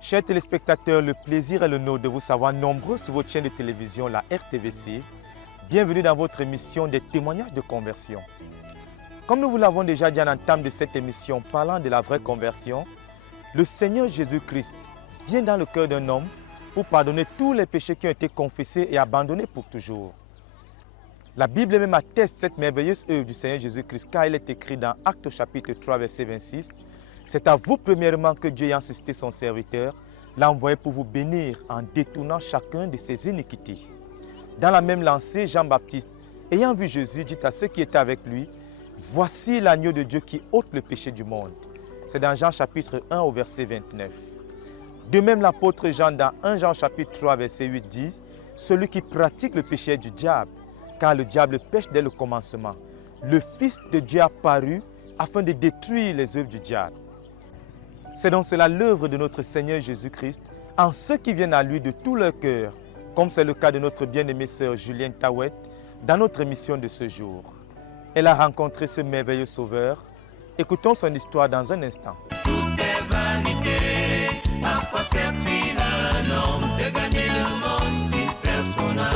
Chers téléspectateurs, le plaisir et l'honneur de vous savoir nombreux sur votre chaîne de télévision, la RTVC. Bienvenue dans votre émission des témoignages de conversion. Comme nous vous l'avons déjà dit en entame de cette émission parlant de la vraie conversion, le Seigneur Jésus-Christ vient dans le cœur d'un homme pour pardonner tous les péchés qui ont été confessés et abandonnés pour toujours. La Bible même atteste cette merveilleuse œuvre du Seigneur Jésus-Christ car il est écrit dans Actes chapitre 3 verset 26. C'est à vous premièrement que Dieu ayant suscité son serviteur, l'a envoyé pour vous bénir en détournant chacun de ses iniquités. Dans la même lancée, Jean-Baptiste, ayant vu Jésus, dit à ceux qui étaient avec lui, « Voici l'agneau de Dieu qui ôte le péché du monde. » C'est dans Jean chapitre 1 au verset 29. De même, l'apôtre Jean dans 1 Jean chapitre 3 verset 8 dit, « Celui qui pratique le péché est du diable, car le diable pêche dès le commencement. Le Fils de Dieu a paru afin de détruire les œuvres du diable. » C'est donc cela l'œuvre de notre Seigneur Jésus-Christ en ceux qui viennent à lui de tout leur cœur, comme c'est le cas de notre bien-aimée sœur Julienne Tawet dans notre émission de ce jour. Elle a rencontré ce merveilleux Sauveur. Écoutons son histoire dans un instant. Tout est vanité, à quoi sert-il à un homme de gagner le monde si personne n'a?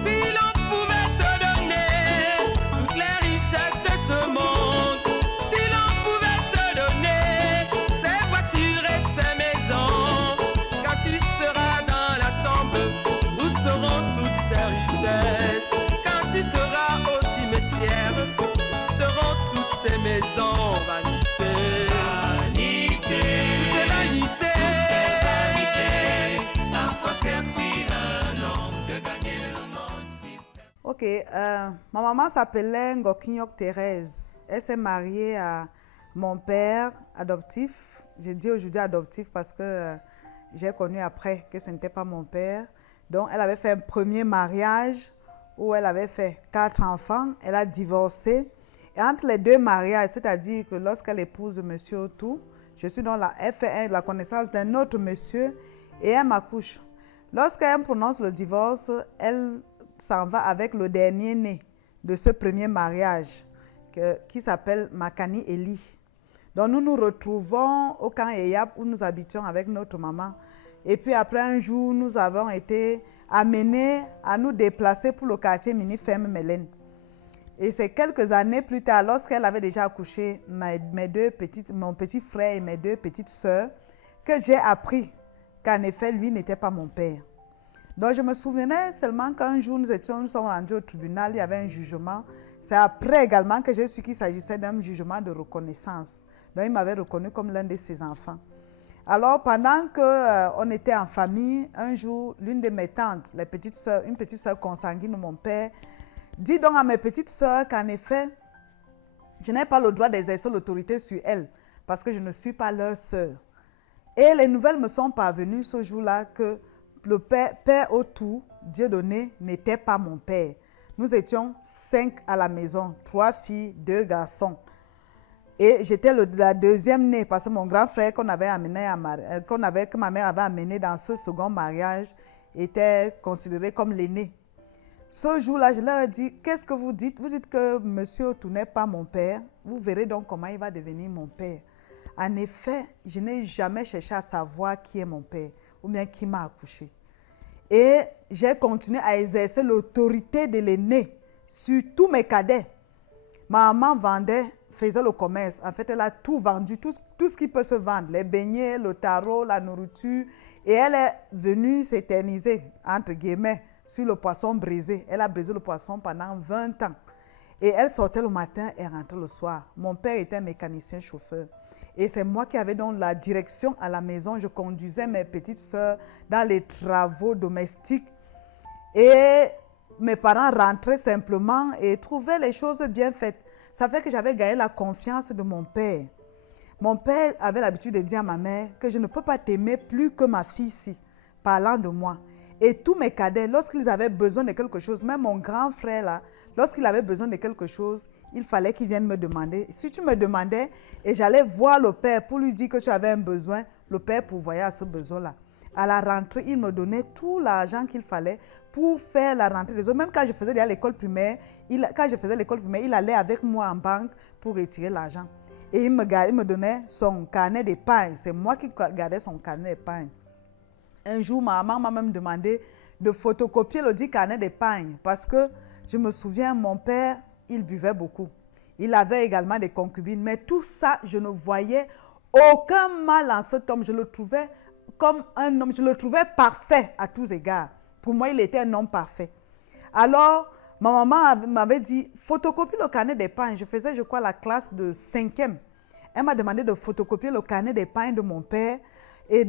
Si l'on pouvait te donner toutes les richesses de ce monde, si l'on pouvait te donner ces voitures et ces maisons, quand tu seras dans la tombe, où seront toutes ces richesses? Quand tu seras au cimetière, où seront toutes ces maisons? Vanité, vanité, tout est vanité, à quoi sert-il un homme de gagner le monde si... Ok, ma maman s'appelait Ngokinyok Thérèse. Elle s'est mariée à mon père adoptif. J'ai dit aujourd'hui adoptif parce que j'ai connu après que ce n'était pas mon père. Donc, elle avait fait un premier mariage où elle avait fait 4 enfants. Elle a divorcé. Et entre les 2 mariages, c'est-à-dire que lorsqu'elle épouse monsieur Otou, je suis dans elle fait la connaissance d'un autre monsieur et elle m'accouche. Lorsqu'elle prononce le divorce, elle s'en va avec le dernier né de ce premier mariage qui s'appelle Makani Eli. Donc nous nous retrouvons au camp Eyap où nous habitions avec notre maman. Et puis après un jour, nous avons été amenés à nous déplacer pour le quartier Mini-Ferme Mélène. Et c'est quelques années plus tard, lorsqu'elle avait déjà accouché mon petit frère et mes 2 petites sœurs, que j'ai appris qu'en effet, lui n'était pas mon père. Donc je me souvenais seulement qu'un jour, nous sommes rendus au tribunal, il y avait un jugement. C'est après également que j'ai su qu'il s'agissait d'un jugement de reconnaissance. Donc il m'avait reconnu comme l'un de ses enfants. Alors pendant qu'on était en famille, un jour, l'une de mes tantes, une petite sœur consanguine de mon père, dit donc à mes petites sœurs qu'en effet, je n'ai pas le droit d'exercer l'autorité sur elles parce que je ne suis pas leur sœur. Et les nouvelles me sont parvenues ce jour-là que le père Otou, Dieu donné, n'était pas mon père. Nous étions 5 à la maison, 3 filles, 2 garçons. Et j'étais la deuxième née parce que mon grand frère que ma mère avait amené dans ce second mariage était considéré comme l'aîné. Ce jour-là, je leur ai dit, qu'est-ce que vous dites? Vous dites que monsieur Otou n'est pas mon père. Vous verrez donc comment il va devenir mon père. En effet, je n'ai jamais cherché à savoir qui est mon père ou bien qui m'a accouché. Et j'ai continué à exercer l'autorité de l'aîné sur tous mes cadets. Ma maman faisait le commerce. En fait, elle a tout vendu, tout ce qui peut se vendre. Les beignets, le tarot, la nourriture. Et elle est venue s'éterniser, entre guillemets, sur le poisson brisé. Elle a brisé le poisson pendant 20 ans. Et elle sortait le matin et rentrait le soir. Mon père était mécanicien chauffeur. Et c'est moi qui avais donc la direction à la maison. Je conduisais mes petites sœurs dans les travaux domestiques. Et mes parents rentraient simplement et trouvaient les choses bien faites. Ça fait que j'avais gagné la confiance de mon père. Mon père avait l'habitude de dire à ma mère que je ne peux pas t'aimer plus que ma fille ici, parlant de moi. Et tous mes cadets, lorsqu'ils avaient besoin de quelque chose, même mon grand frère là, lorsqu'il avait besoin de quelque chose, il fallait qu'il vienne me demander. Si tu me demandais et j'allais voir le père pour lui dire que tu avais un besoin, le père pourvoyait à ce besoin-là. À la rentrée, il me donnait tout l'argent qu'il fallait pour faire la rentrée des autres. Même quand je faisais l'école primaire, il allait avec moi en banque pour retirer l'argent. Et il me donnait son carnet d'épargne. C'est moi qui gardais son carnet d'épargne. Un jour, ma maman m'a même demandé de photocopier le dit carnet d'épargne parce que je me souviens, mon père, il buvait beaucoup. Il avait également des concubines, mais tout ça, je ne voyais aucun mal en cet homme. Je le trouvais comme un homme, je le trouvais parfait à tous égards. Pour moi, il était un homme parfait. Alors, ma maman m'avait dit, photocopie le carnet d'épargne. Je faisais, je crois, la classe de 5e. Elle m'a demandé de photocopier le carnet d'épargne de mon père et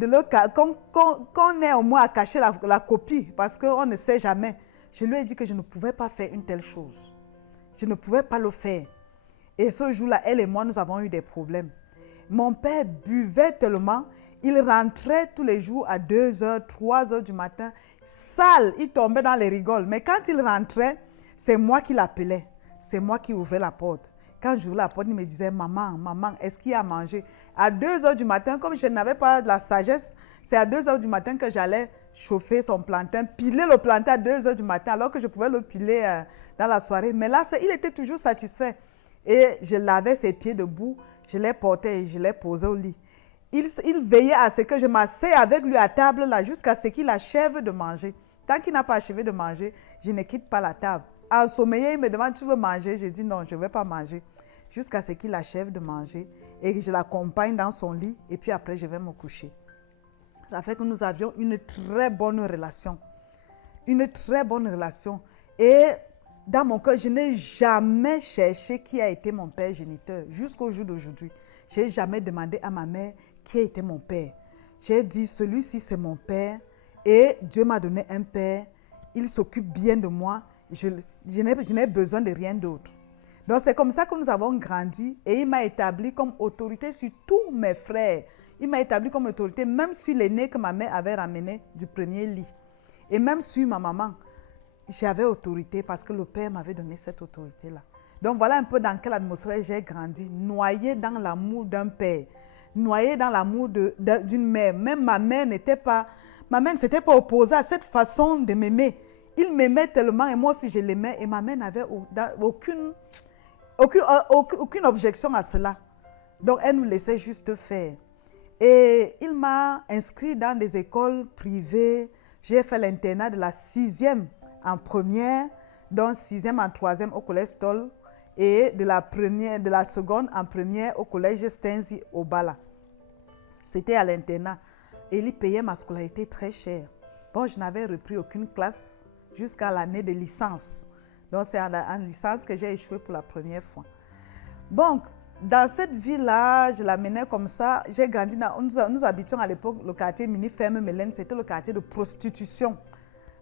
qu'on ait au moins à cacher la copie parce qu'on ne sait jamais. Je lui ai dit que je ne pouvais pas faire une telle chose. Je ne pouvais pas le faire. Et ce jour-là, elle et moi, nous avons eu des problèmes. Mon père buvait tellement, il rentrait tous les jours à 2h, 3h du matin, sale, il tombait dans les rigoles. Mais quand il rentrait, c'est moi qui l'appelais, c'est moi qui ouvrais la porte. Quand j'ouvrais la porte, il me disait, maman, maman, est-ce qu'il y a à manger? À 2h du matin, comme je n'avais pas de la sagesse, c'est à 2h du matin que j'allais chauffer son plantain, piler le plantain à 2h du matin, alors que je pouvais le piler dans la soirée. Mais là, il était toujours satisfait. Et je lavais ses pieds debout, je les portais et je les posais au lit. Il veillait à ce que je m'asseye avec lui à table là jusqu'à ce qu'il achève de manger. Tant qu'il n'a pas achevé de manger, je ne quitte pas la table. Ensommeillé, il me demande, tu veux manger? Je dis non, je ne vais pas manger. Jusqu'à ce qu'il achève de manger et que je l'accompagne dans son lit et puis après je vais me coucher. Ça fait que nous avions une très bonne relation. Une très bonne relation. Et dans mon cœur, je n'ai jamais cherché qui a été mon père géniteur jusqu'au jour d'aujourd'hui. Je n'ai jamais demandé à ma mère qui a été mon père. J'ai dit, celui-ci c'est mon père et Dieu m'a donné un père. Il s'occupe bien de moi. Je n'ai besoin de rien d'autre. Donc c'est comme ça que nous avons grandi et il m'a établi comme autorité sur tous mes frères. Il m'a établi comme autorité même sur l'aîné que ma mère avait ramené du premier lit. Et même sur ma maman, j'avais autorité parce que le père m'avait donné cette autorité-là. Donc voilà un peu dans quelle atmosphère j'ai grandi, noyé dans l'amour d'un père, noyé dans l'amour d'une mère. Même ma mère ne s'était pas opposée à cette façon de m'aimer. Il m'aimait tellement et moi aussi je l'aimais et ma mère n'avait aucune objection à cela. Donc elle nous laissait juste faire. Et il m'a inscrit dans des écoles privées. J'ai fait l'internat de la 6e en première, donc 6e en 3e au collège Stoll et de la seconde en première au collège Stenzi au Bala. C'était à l'internat. Et il payait ma scolarité très cher. Bon, je n'avais repris aucune classe jusqu'à l'année de licence. Donc, c'est en licence que j'ai échoué pour la première fois. Donc, dans cette vie-là, je l'amenais comme ça. J'ai grandi nous habitions à l'époque le quartier Mini-Ferme Mélène. C'était le quartier de prostitution.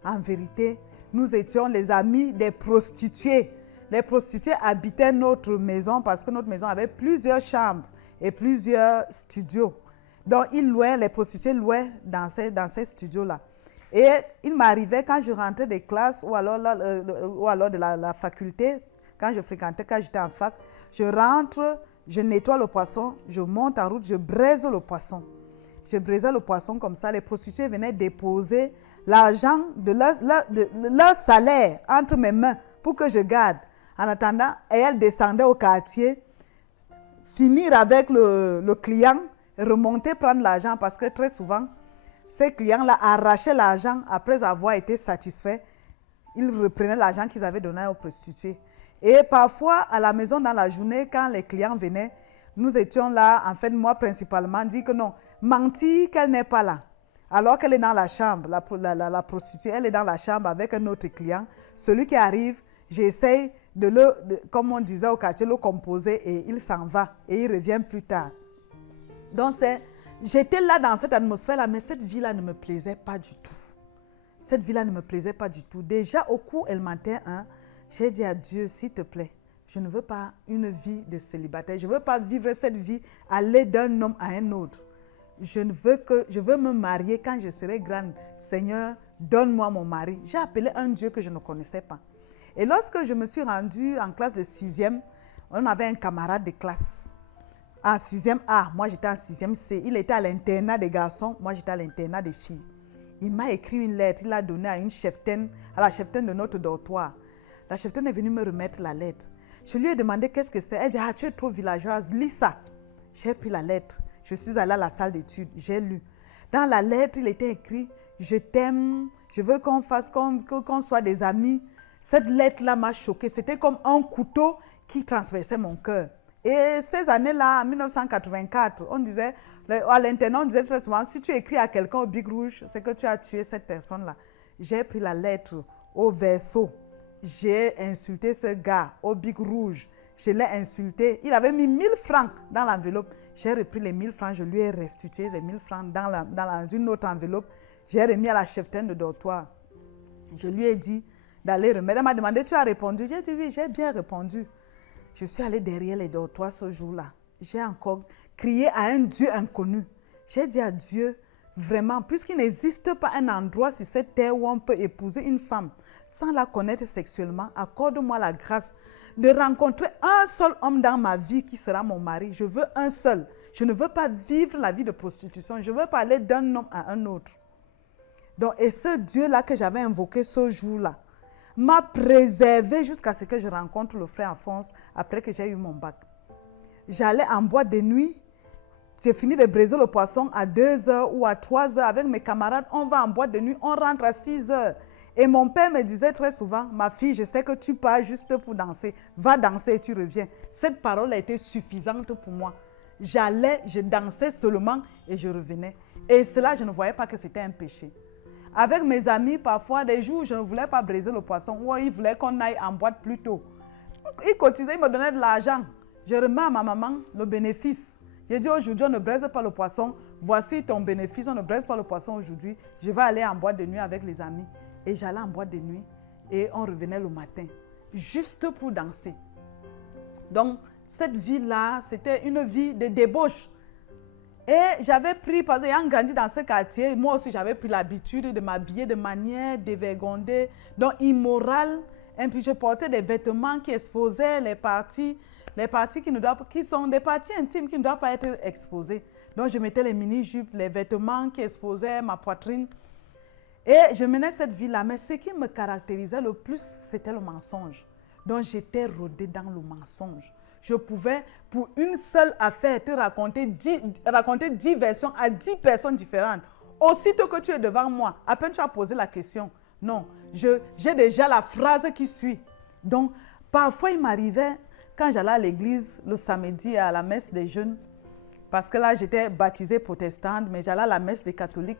En vérité, nous étions les amis des prostituées. Les prostituées habitaient notre maison parce que notre maison avait plusieurs chambres et plusieurs studios. Donc, les prostituées louaient dans ces studios-là. Et il m'arrivait quand je rentrais des classes ou alors de la faculté, quand j'étais en fac, je rentre, je nettoie le poisson, je monte en route, je braise le poisson. Je braisais le poisson comme ça. Les prostituées venaient déposer l'argent de leur salaire entre mes mains pour que je garde. En attendant, et elles descendaient au quartier, finir avec le client, remonter, prendre l'argent parce que très souvent, ces clients-là arrachaient l'argent après avoir été satisfaits. Ils reprenaient l'argent qu'ils avaient donné aux prostituées. Et parfois, à la maison, dans la journée, quand les clients venaient, nous étions là, en fait, moi principalement, dit que non, menti qu'elle n'est pas là. Alors qu'elle est dans la chambre, la prostituée, elle est dans la chambre avec un autre client. Celui qui arrive, j'essaye comme on disait au quartier, le composer et il s'en va et il revient plus tard. Donc, j'étais là dans cette atmosphère-là, mais cette vie-là ne me plaisait pas du tout. Cette vie-là ne me plaisait pas du tout. Déjà, au cours élémentaire 1, j'ai dit à Dieu, s'il te plaît, je ne veux pas une vie de célibataire. Je ne veux pas vivre cette vie, aller d'un homme à un autre. Je veux me marier quand je serai grande. Seigneur, donne-moi mon mari. J'ai appelé un Dieu que je ne connaissais pas. Et lorsque je me suis rendue en classe de 6e, on avait un camarade de classe. En 6e A, moi j'étais en 6e C. Il était à l'internat des garçons, moi j'étais à l'internat des filles. Il m'a écrit une lettre, il l'a donnée à la cheftaine de notre dortoir. La cheftaine est venue me remettre la lettre. Je lui ai demandé qu'est-ce que c'est. Elle dit, ah, tu es trop villageoise, lis ça. J'ai pris la lettre. Je suis allée à la salle d'études, j'ai lu. Dans la lettre, il était écrit, je t'aime, je veux qu'on soit des amis. Cette lettre-là m'a choquée. C'était comme un couteau qui transperçait mon cœur. Et ces années-là, en 1984, on disait, à l'internat, on disait très souvent, si tu écris à quelqu'un au Bic Rouge, c'est que tu as tué cette personne-là. J'ai pris la lettre au verso. J'ai insulté ce gars au Bic Rouge. Je l'ai insulté. Il avait mis 1000 francs dans l'enveloppe. J'ai repris les 1000 francs. Je lui ai restitué les 1000 francs dans une autre enveloppe. J'ai remis à la cheftaine de dortoir. Je lui ai dit d'aller remettre. Elle m'a demandé, tu as répondu? J'ai dit oui, j'ai bien répondu. Je suis allée derrière les dortoirs ce jour-là. J'ai encore crié à un Dieu inconnu. J'ai dit à Dieu, vraiment, puisqu'il n'existe pas un endroit sur cette terre où on peut épouser une femme sans la connaître sexuellement, accorde-moi la grâce de rencontrer un seul homme dans ma vie qui sera mon mari. Je veux un seul. Je ne veux pas vivre la vie de prostitution. Je ne veux pas aller d'un homme à un autre. Donc, et ce Dieu-là que j'avais invoqué ce jour-là m'a préservé jusqu'à ce que je rencontre le frère Alphonse après que j'ai eu mon bac. J'allais en boîte de nuit. J'ai fini de braiser le poisson à 2h ou à 3h avec mes camarades. On va en boîte de nuit, on rentre à 6h. Et mon père me disait très souvent, ma fille, je sais que tu pars juste pour danser. Va danser et tu reviens. Cette parole a été suffisante pour moi. J'allais, je dansais seulement et je revenais. Et cela, je ne voyais pas que c'était un péché. Avec mes amis, parfois, des jours où je ne voulais pas briser le poisson, ou ils voulaient qu'on aille en boîte plus tôt. Ils cotisaient, ils me donnaient de l'argent. Je remets à ma maman le bénéfice. J'ai dit aujourd'hui, on ne braise pas le poisson. Voici ton bénéfice, on ne braise pas le poisson aujourd'hui. Je vais aller en boîte de nuit avec les amis. Et j'allais en boîte de nuit et on revenait le matin, juste pour danser. Donc, cette vie-là, c'était une vie de débauche. Et j'avais pris, parce que ayant grandi dans ce quartier, moi aussi j'avais pris l'habitude de m'habiller de manière dévergondée, donc immorale. Et puis je portais des vêtements qui exposaient les parties qui sont des parties intimes qui ne doivent pas être exposées. Donc je mettais les mini-jupes, les vêtements qui exposaient ma poitrine. Et je menais cette vie-là, mais ce qui me caractérisait le plus, c'était le mensonge. Donc j'étais rodée dans le mensonge. Je pouvais, pour une seule affaire, te raconter 10 versions à 10 personnes différentes. Aussitôt que tu es devant moi, à peine tu as posé la question, non, j'ai déjà la phrase qui suit. Donc, parfois il m'arrivait, quand j'allais à l'église le samedi à la messe des jeunes, parce que là j'étais baptisée protestante, mais j'allais à la messe des catholiques.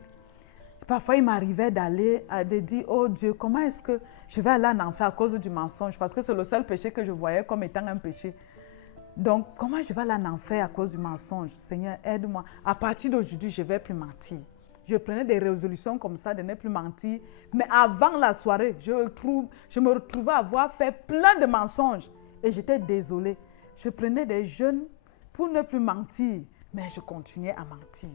Parfois, il m'arrivait de dire, oh Dieu, comment est-ce que je vais aller en enfer à cause du mensonge? Parce que c'est le seul péché que je voyais comme étant un péché. Donc, comment je vais aller en enfer à cause du mensonge? Seigneur, aide-moi. À partir d'aujourd'hui, je ne vais plus mentir. Je prenais des résolutions comme ça de ne plus mentir. Mais avant la soirée, je me retrouvais à avoir fait plein de mensonges. Et j'étais désolée. Je prenais des jeûnes pour ne plus mentir. Mais je continuais à mentir.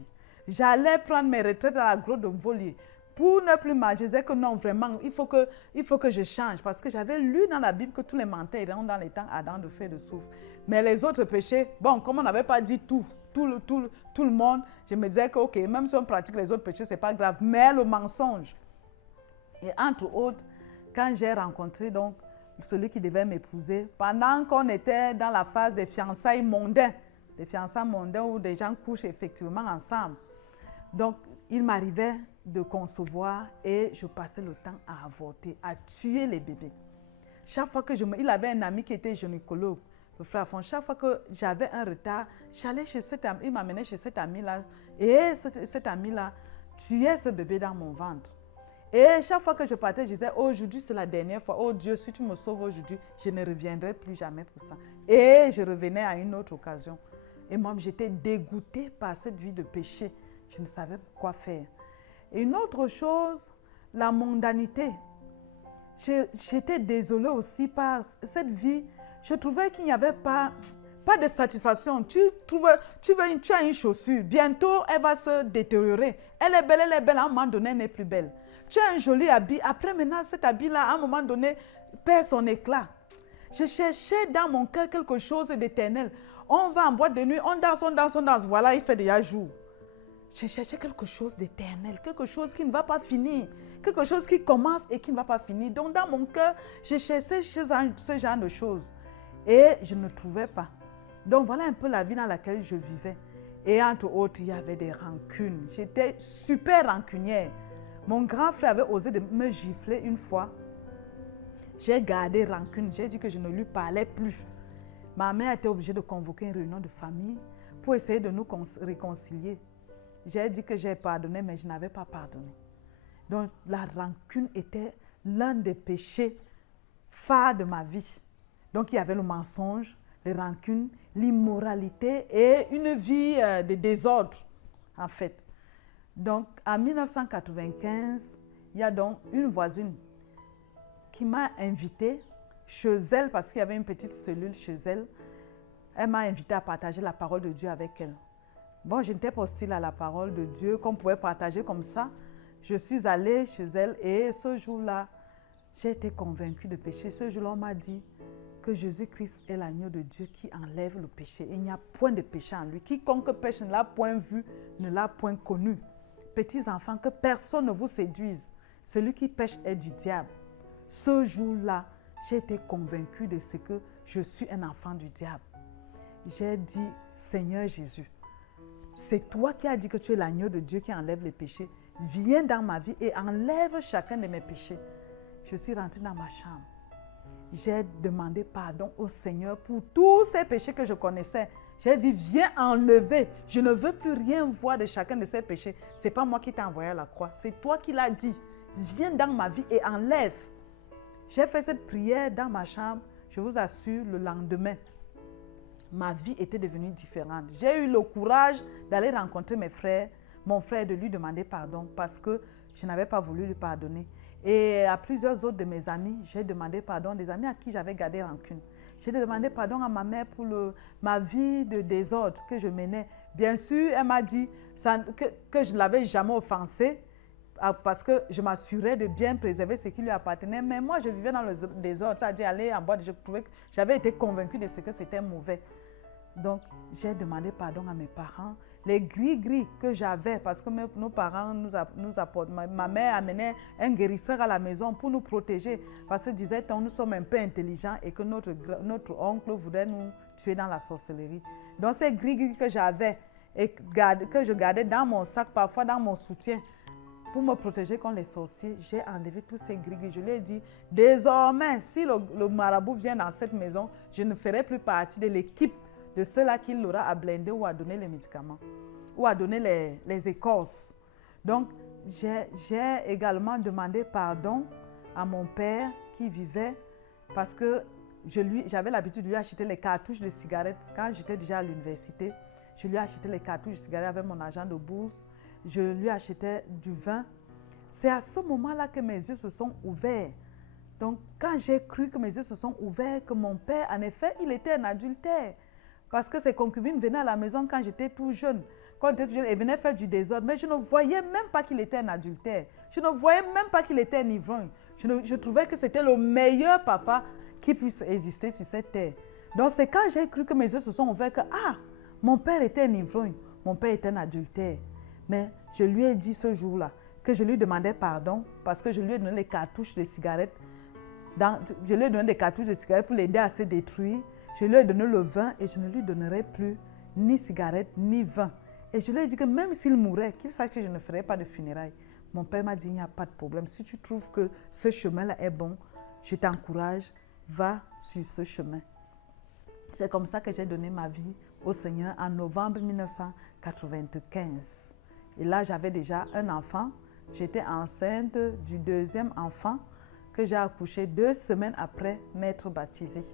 J'allais prendre mes retraites à la grotte de Mvoli pour ne plus mentir. Je disais que non, vraiment, il faut que je change. Parce que j'avais lu dans la Bible que tous les menteurs iront dans les temps Adam de feu et de soufre. Mais les autres péchés, bon, comme on n'avait pas dit tout le monde, je me disais que, ok, même si on pratique les autres péchés, ce n'est pas grave. Mais le mensonge. Et entre autres, quand j'ai rencontré donc celui qui devait m'épouser, pendant qu'on était dans la phase des fiançailles mondains où des gens couchent effectivement ensemble. Donc, il m'arrivait de concevoir et je passais le temps à avorter, à tuer les bébés. Chaque fois que il avait un ami qui était gynécologue, le frère Alphonse, chaque fois que j'avais un retard, j'allais chez cet ami, il m'amenait chez cet ami-là et cet ami-là tuait ce bébé dans mon ventre. Et chaque fois que je partais, je disais, aujourd'hui c'est la dernière fois, oh Dieu, si tu me sauves aujourd'hui, je ne reviendrai plus jamais pour ça. Et je revenais à une autre occasion. Et moi, j'étais dégoûtée par cette vie de péché. Je ne savais pas quoi faire. Et une autre chose, la mondanité. J'étais désolée aussi par cette vie. Je trouvais qu'il n'y avait pas de satisfaction. Tu as une chaussure. Bientôt, elle va se détériorer. Elle est belle. À un moment donné, elle n'est plus belle. Tu as un joli habit. Après, maintenant, cet habit-là, à un moment donné, perd son éclat. Je cherchais dans mon cœur quelque chose d'éternel. On va en boîte de nuit, on danse. Voilà, il fait déjà jour. Je cherchais quelque chose d'éternel, quelque chose qui ne va pas finir, quelque chose qui commence et qui ne va pas finir. Donc, dans mon cœur, je cherchais ce genre de choses. Et je ne trouvais pas. Donc voilà un peu la vie dans laquelle je vivais. Et entre autres, il y avait des rancunes. J'étais super rancunière. Mon grand frère avait osé de me gifler une fois. J'ai gardé rancune. J'ai dit que je ne lui parlais plus. Ma mère était obligée de convoquer une réunion de famille pour essayer de nous réconcilier. J'ai dit que j'ai pardonné, mais je n'avais pas pardonné. Donc la rancune était l'un des péchés phares de ma vie. Donc il y avait le mensonge, les rancunes, l'immoralité et une vie de désordre, en fait. Donc, en 1995, il y a donc une voisine qui m'a invitée chez elle, parce qu'il y avait une petite cellule chez elle. Elle m'a invitée à partager la parole de Dieu avec elle. Bon, je n'étais pas hostile à la parole de Dieu qu'on pouvait partager comme ça. Je suis allée chez elle et ce jour-là, j'ai été convaincue de péché. Ce jour-là, on m'a dit que Jésus-Christ est l'agneau de Dieu qui enlève le péché. Il n'y a point de péché en lui. Quiconque pêche ne l'a point vu, ne l'a point connu. Petits enfants, que personne ne vous séduise. Celui qui pêche est du diable. Ce jour-là, j'ai été convaincue de ce que je suis un enfant du diable. J'ai dit, Seigneur Jésus, c'est toi qui as dit que tu es l'agneau de Dieu qui enlève les péchés. Viens dans ma vie et enlève chacun de mes péchés. Je suis rentrée dans ma chambre. J'ai demandé pardon au Seigneur pour tous ces péchés que je connaissais. J'ai dit, viens enlever. Je ne veux plus rien voir de chacun de ces péchés. Ce n'est pas moi qui t'ai envoyé à la croix. C'est toi qui l'as dit. Viens dans ma vie et enlève. J'ai fait cette prière dans ma chambre. Je vous assure, le lendemain, ma vie était devenue différente. J'ai eu le courage d'aller rencontrer mes frères, mon frère, de lui demander pardon parce que je n'avais pas voulu lui pardonner. Et à plusieurs autres de mes amis, j'ai demandé pardon, des amis à qui j'avais gardé rancune. J'ai demandé pardon à ma mère pour ma vie de désordre que je menais. Bien sûr, elle m'a dit que je ne l'avais jamais offensée parce que je m'assurais de bien préserver ce qui lui appartenait. Mais moi, je vivais dans le désordre, c'est-à-dire aller en boîte. Je trouvais que j'avais été convaincue de ce que c'était mauvais. Donc, j'ai demandé pardon à mes parents. Les gris-gris que j'avais, parce que nos parents nous apportent. Ma mère amenait un guérisseur à la maison pour nous protéger. Parce que disait-on, nous sommes un peu intelligents et que notre oncle voudrait nous tuer dans la sorcellerie. Donc, ces gris-gris que j'avais et que je gardais dans mon sac, parfois dans mon soutien, pour me protéger contre les sorciers, j'ai enlevé tous ces gris-gris. Je lui ai dit, désormais, si le marabout vient dans cette maison, je ne ferai plus partie de l'équipe de ceux-là qui l'aura à blender ou à donner les médicaments, ou à donner les écorces. Donc, j'ai également demandé pardon à mon père qui vivait parce que j'avais l'habitude de lui acheter les cartouches de cigarettes. Quand j'étais déjà à l'université, je lui achetais les cartouches de cigarettes avec mon argent de bourse. Je lui achetais du vin. C'est à ce moment-là que mes yeux se sont ouverts. Donc, quand j'ai cru que mes yeux se sont ouverts, que mon père, en effet, il était un adultère. Parce que ses concubines venaient à la maison quand j'étais tout jeune. Quand j'étais tout jeune, elles venaient faire du désordre. Mais je ne voyais même pas qu'il était un adultère. Je ne voyais même pas qu'il était un ivrogne. Je trouvais que c'était le meilleur papa qui puisse exister sur cette terre. Donc c'est quand j'ai cru que mes yeux se sont ouverts que, mon père était un ivrogne, mon père était un adultère. Mais je lui ai dit ce jour-là que je lui demandais pardon parce que je lui ai donné les cartouches de cigarettes. Je lui ai donné des cartouches de cigarettes pour l'aider à se détruire. Je lui ai donné le vin et je ne lui donnerai plus ni cigarette ni vin. Et je lui ai dit que même s'il mourait, qu'il sache que je ne ferai pas de funérailles. Mon père m'a dit, il n'y a pas de problème. Si tu trouves que ce chemin-là est bon, je t'encourage, va sur ce chemin. C'est comme ça que j'ai donné ma vie au Seigneur en novembre 1995. Et là, j'avais déjà un enfant. J'étais enceinte du deuxième enfant que j'ai accouché 2 semaines après m'être baptisée.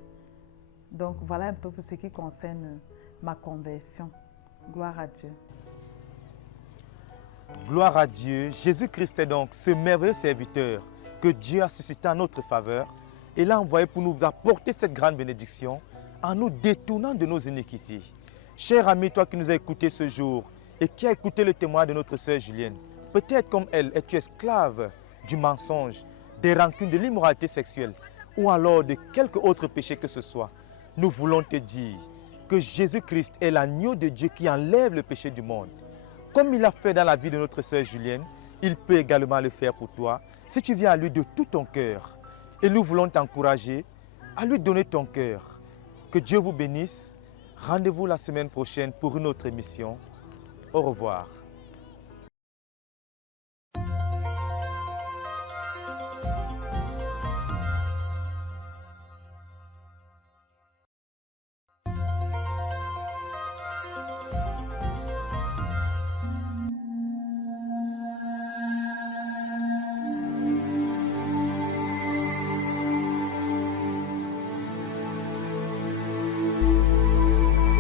Donc, voilà un peu pour ce qui concerne ma conversion. Gloire à Dieu. Gloire à Dieu. Jésus-Christ est donc ce merveilleux serviteur que Dieu a suscité en notre faveur et l'a envoyé pour nous apporter cette grande bénédiction en nous détournant de nos iniquités. Cher ami, toi qui nous as écoutés ce jour et qui as écouté le témoin de notre sœur Julienne, peut-être comme elle, es-tu esclave du mensonge, des rancunes, de l'immoralité sexuelle ou alors de quelque autre péché que ce soit. Nous voulons te dire que Jésus-Christ est l'agneau de Dieu qui enlève le péché du monde. Comme il l'a fait dans la vie de notre sœur Julienne, il peut également le faire pour toi si tu viens à lui de tout ton cœur. Et nous voulons t'encourager à lui donner ton cœur. Que Dieu vous bénisse. Rendez-vous la semaine prochaine pour une autre émission. Au revoir.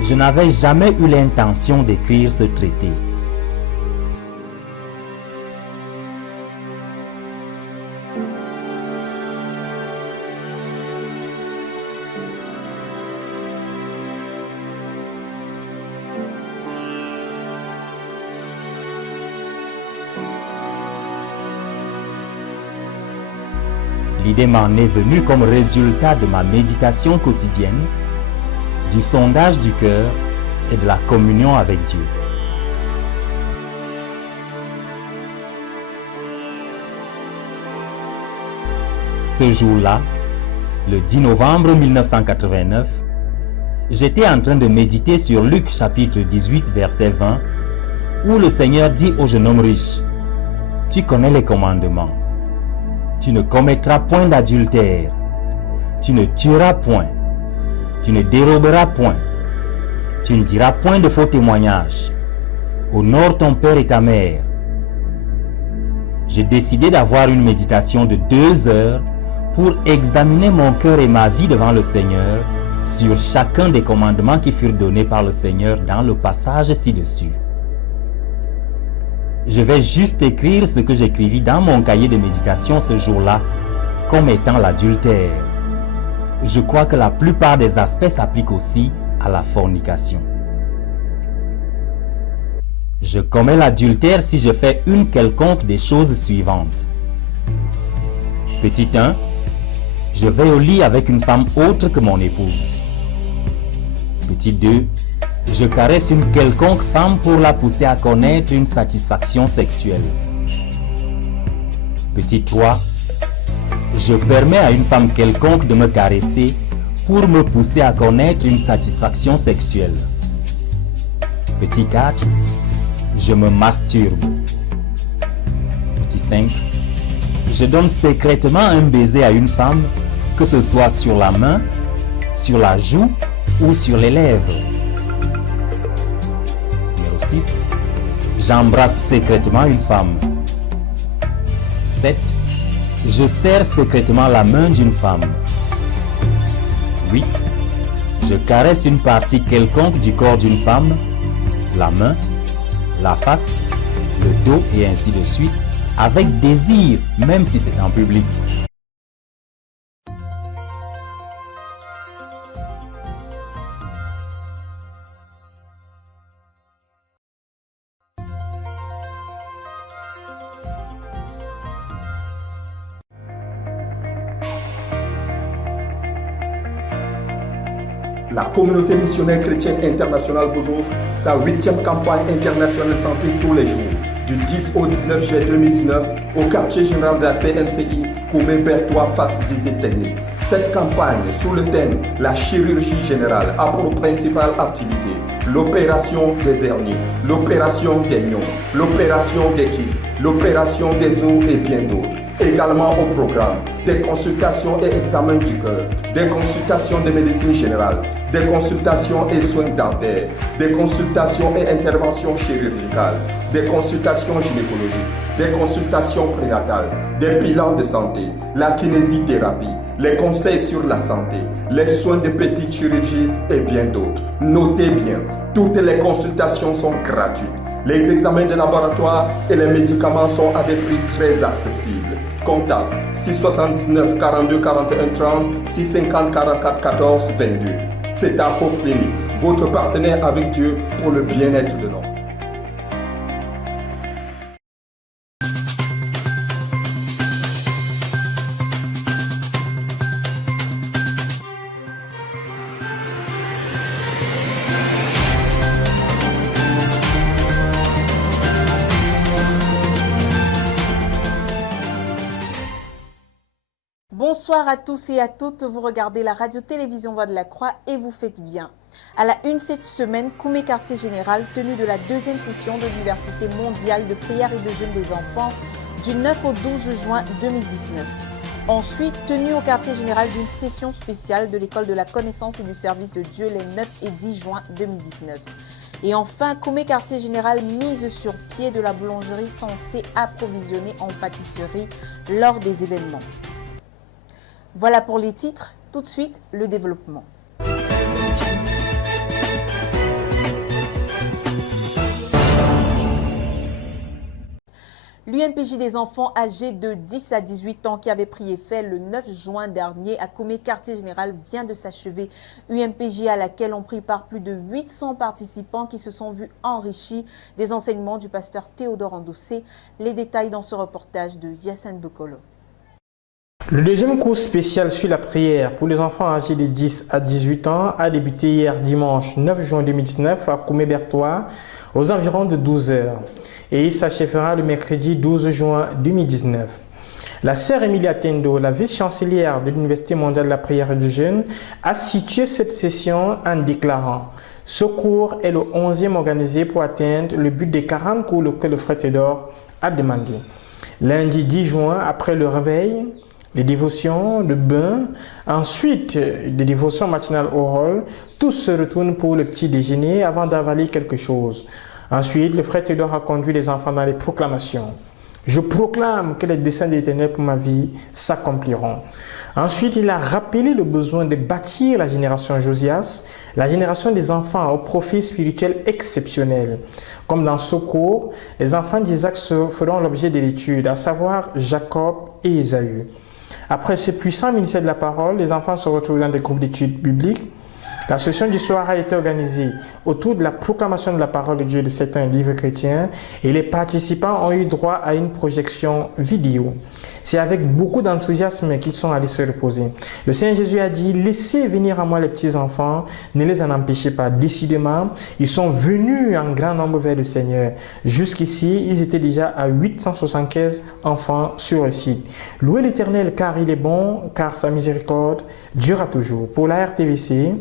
Je n'avais jamais eu l'intention d'écrire ce traité. L'idée m'en est venue comme résultat de ma méditation quotidienne, du sondage du cœur et de la communion avec Dieu. Ce jour-là, le 10 novembre 1989, j'étais en train de méditer sur Luc chapitre 18 verset 20, où le Seigneur dit au jeune homme riche, « Tu connais les commandements. Tu ne commettras point d'adultère. Tu ne tueras point. Tu ne déroberas point. Tu ne diras point de faux témoignages. Honore ton père et ta mère. » J'ai décidé d'avoir une méditation de 2 heures pour examiner mon cœur et ma vie devant le Seigneur sur chacun des commandements qui furent donnés par le Seigneur dans le passage ci-dessus. Je vais juste écrire ce que j'écrivis dans mon cahier de méditation ce jour-là comme étant l'adultère. Je crois que la plupart des aspects s'appliquent aussi à la fornication. Je commets l'adultère si je fais une quelconque des choses suivantes. Petit 1. Je vais au lit avec une femme autre que mon épouse. Petit 2. Je caresse une quelconque femme pour la pousser à connaître une satisfaction sexuelle. Petit 3. Je permets à une femme quelconque de me caresser pour me pousser à connaître une satisfaction sexuelle. Petit 4. Je me masturbe. Petit 5. Je donne secrètement un baiser à une femme, que ce soit sur la main, sur la joue ou sur les lèvres. Numéro 6. J'embrasse secrètement une femme. 7. Je serre secrètement la main d'une femme. 8. Je caresse une partie quelconque du corps d'une femme, la main, la face, le dos et ainsi de suite, avec désir, même si c'est en public. La communauté missionnaire chrétienne internationale vous offre sa 8e campagne internationale santé tous les jours, du 10 au 19 juillet 2019 au quartier général de la CMCI, Koumé-Bertois face visite technique. Cette campagne, sous le thème « La chirurgie générale » a pour principale activité l'opération des hernies, l'opération des nions, l'opération des kystes, l'opération des os et bien d'autres. Également au programme, des consultations et examens du cœur, des consultations de médecine générale, des consultations et soins dentaires, des consultations et interventions chirurgicales, des consultations gynécologiques, des consultations prénatales, des bilans de santé, la kinésithérapie, les conseils sur la santé, les soins de petite chirurgie et bien d'autres. Notez bien, toutes les consultations sont gratuites. Les examens de laboratoire et les médicaments sont à des prix très accessibles. Contact 679 42 41 30 650 44 14 22. C'est à Hope Clinic, votre partenaire avec Dieu pour le bien-être de l'homme. Bonsoir à tous et à toutes, vous regardez la radio-télévision Voix de la Croix et vous faites bien. À la une cette semaine, Koumé quartier général, tenue de la deuxième session de l'Université mondiale de prière et de jeûne des enfants du 9 au 12 juin 2019. Ensuite, tenue au quartier général d'une session spéciale de l'école de la connaissance et du service de Dieu les 9 et 10 juin 2019. Et enfin, Koumé quartier général mise sur pied de la boulangerie censée approvisionner en pâtisserie lors des événements. Voilà pour les titres, tout de suite le développement. L'UMPJ des enfants âgés de 10 à 18 ans qui avait pris effet le 9 juin dernier à Koumé quartier général vient de s'achever. UMPJ à laquelle ont pris part plus de 800 participants qui se sont vus enrichis des enseignements du pasteur Théodore Andossé. Les détails dans ce reportage de Yacine Bokolo. Le deuxième cours spécial sur la prière pour les enfants âgés de 10 à 18 ans a débuté hier dimanche 9 juin 2019 à Koumé-Bertois aux environs de 12 h et il s'achèvera le mercredi 12 juin 2019. La sœur Emilia Tendo, la vice-chancelière de l'Université mondiale de la prière et du jeûne, a situé cette session en déclarant « Ce cours est le 11e organisé pour atteindre le but des 40 cours que le frère Théodore a demandé. » Lundi 10 juin, après le réveil, les dévotions, le bain, ensuite des dévotions matinales au hall, tous se retournent pour le petit déjeuner avant d'avaler quelque chose. Ensuite, le frère Théodore a conduit les enfants dans les proclamations. Je proclame que les desseins de l'Éternel pour ma vie s'accompliront. Ensuite, il a rappelé le besoin de bâtir la génération Josias, la génération des enfants au profil spirituel exceptionnel. Comme dans ce cours, les enfants d'Isaac feront l'objet de l'étude, à savoir Jacob et Ésaü. Après ce puissant ministère de la parole, les enfants se retrouvent dans des groupes d'études bibliques. La session du soir a été organisée autour de la proclamation de la parole de Dieu de certains livres chrétiens et les participants ont eu droit à une projection vidéo. C'est avec beaucoup d'enthousiasme qu'ils sont allés se reposer. Le Seigneur Jésus a dit « Laissez venir à moi les petits-enfants, ne les en empêchez pas. » Décidément, ils sont venus en grand nombre vers le Seigneur. Jusqu'ici, ils étaient déjà à 875 enfants sur le site. Louez l'Éternel car il est bon, car sa miséricorde durera toujours. Pour la RTVC,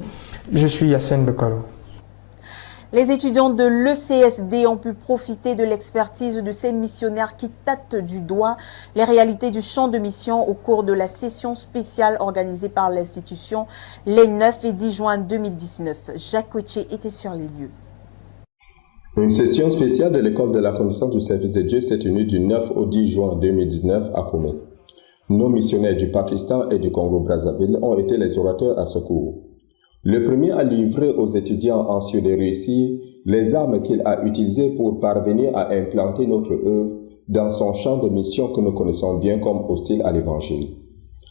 je suis Yacine Bokolo. Les étudiants de l'ECSD ont pu profiter de l'expertise de ces missionnaires qui tâtent du doigt les réalités du champ de mission au cours de la session spéciale organisée par l'institution les 9 et 10 juin 2019. Jacques Cotier était sur les lieux. Une session spéciale de l'école de la connaissance du service de Dieu s'est tenue du 9 au 10 juin 2019 à Koumé. Nos missionnaires du Pakistan et du Congo-Brazzaville ont été les orateurs à ce cours. Le premier a livré aux étudiants anxieux de réussir les armes qu'il a utilisées pour parvenir à implanter notre œuvre dans son champ de mission que nous connaissons bien comme hostile à l'Évangile.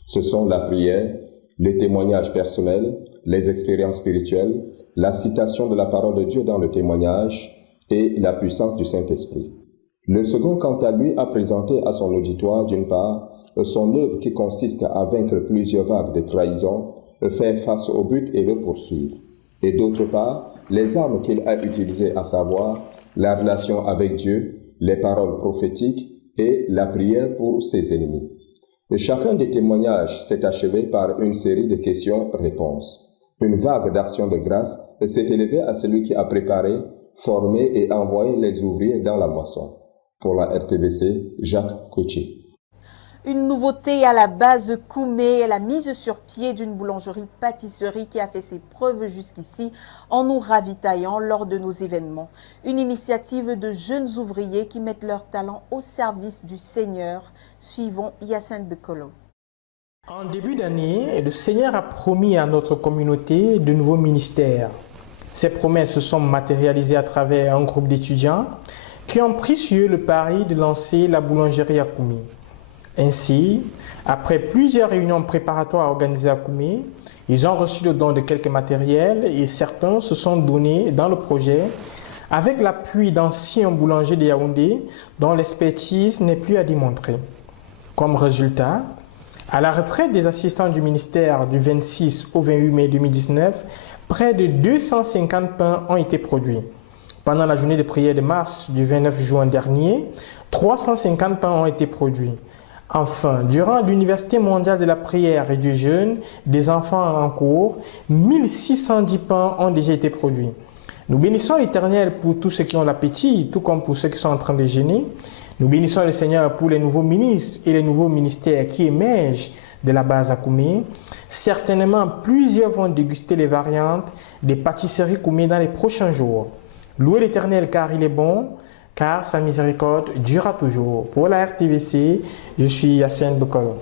Ce sont la prière, les témoignages personnels, les expériences spirituelles, la citation de la parole de Dieu dans le témoignage et la puissance du Saint-Esprit. Le second, quant à lui, a présenté à son auditoire, d'une part, son œuvre qui consiste à vaincre plusieurs vagues de trahison, faire face au but et le poursuivre. Et d'autre part, les armes qu'il a utilisées, à savoir la relation avec Dieu, les paroles prophétiques et la prière pour ses ennemis. Et chacun des témoignages s'est achevé par une série de questions-réponses. Une vague d'action de grâce s'est élevée à celui qui a préparé, formé et envoyé les ouvriers dans la moisson. Pour la RTVC, Jacques Cotier. Une nouveauté à la base Koumé est la mise sur pied d'une boulangerie-pâtisserie qui a fait ses preuves jusqu'ici en nous ravitaillant lors de nos événements. Une initiative de jeunes ouvriers qui mettent leur talent au service du Seigneur. Suivons Yacine Bokolo. En début d'année, le Seigneur a promis à notre communauté de nouveaux ministères. Ces promesses se sont matérialisées à travers un groupe d'étudiants qui ont pris sur eux le pari de lancer la boulangerie à Koumé. Ainsi, après plusieurs réunions préparatoires organisées à Koumé, ils ont reçu le don de quelques matériels et certains se sont donnés dans le projet avec l'appui d'anciens boulangers de Yaoundé dont l'expertise n'est plus à démontrer. Comme résultat, à la retraite des assistants du ministère du 26 au 28 mai 2019, près de 250 pains ont été produits. Pendant la journée de prière de mars du 29 juin dernier, 350 pains ont été produits. Enfin, durant l'Université mondiale de la prière et du jeûne des enfants en cours, 1610 pains ont déjà été produits. Nous bénissons l'Éternel pour tous ceux qui ont l'appétit, tout comme pour ceux qui sont en train de jeûner. Nous bénissons le Seigneur pour les nouveaux ministres et les nouveaux ministères qui émergent de la base à Koumé. Certainement, plusieurs vont déguster les variantes des pâtisseries Koumé dans les prochains jours. Louez l'Éternel car il est bon, car sa miséricorde durera toujours. Pour la RTVC, je suis Yacine Bokolo.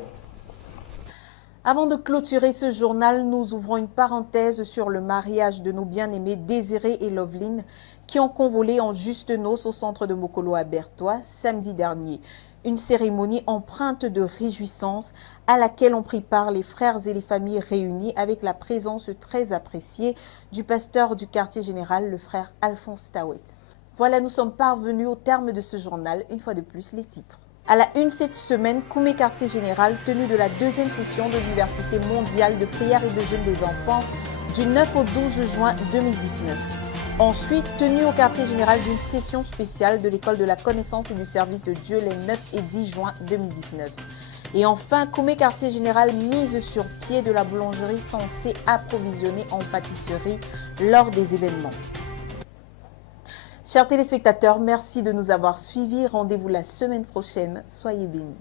Avant de clôturer ce journal, nous ouvrons une parenthèse sur le mariage de nos bien-aimés Désiré et Loveline qui ont convolé en juste noces au centre de Mokolo à Bertois samedi dernier. Une cérémonie empreinte de réjouissance à laquelle ont pris part les frères et les familles réunis avec la présence très appréciée du pasteur du quartier général, le frère Alphonse Tawet. Voilà, nous sommes parvenus au terme de ce journal. Une fois de plus, les titres. À la une cette semaine, Koumé quartier général, tenue de la deuxième session de l'Université mondiale de prière et de jeûne des enfants du 9 au 12 juin 2019. Ensuite, tenue au quartier général d'une session spéciale de l'école de la connaissance et du service de Dieu les 9 et 10 juin 2019. Et enfin, Koumé quartier général mise sur pied de la boulangerie censée approvisionner en pâtisserie lors des événements. Chers téléspectateurs, merci de nous avoir suivis. Rendez-vous la semaine prochaine. Soyez bénis.